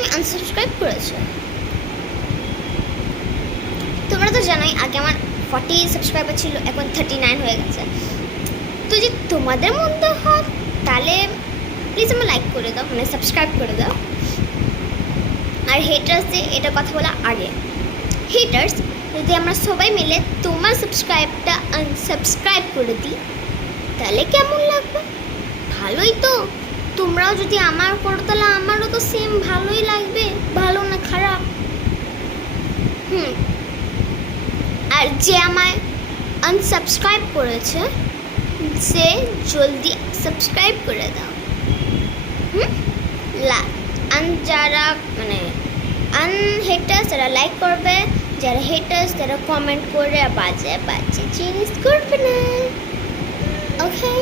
তুমি আনসাবস্ক্রাইব করেছো। তোমরা তো জানোই আগে আমার 40 সাবস্ক্রাইবার ছিল, এখন 39 হয়ে গেছে। তো যদি তোমাদের মধ্যে হয় তাহলে প্লিজ আমার লাইক করে দাও, মানে সাবস্ক্রাইব করে দাও। আর হেটার্সদের এটা কথা বলা আগে, হেটার্স যদি আমরা সবাই মিলে তোমার সাবস্ক্রাইবটা আনসাবস্ক্রাইব করে দিই তাহলে কেমন লাগবে? ভালোই তো। তোমরাও যদি আমার করো তাহলে আমারও তো সেম ভালোই লাগবে, ভালো না খারাপ? আর যে আমায় আনসাবস্ক্রাইব করেছে সে জলদি সাবস্ক্রাইব করে দাও। যারা মানে আনহেটার্স তারা লাইক করবে, যারা হেটার্স তারা কমেন্ট করে বাজে বাজে জিনিস করবে না। ওকে।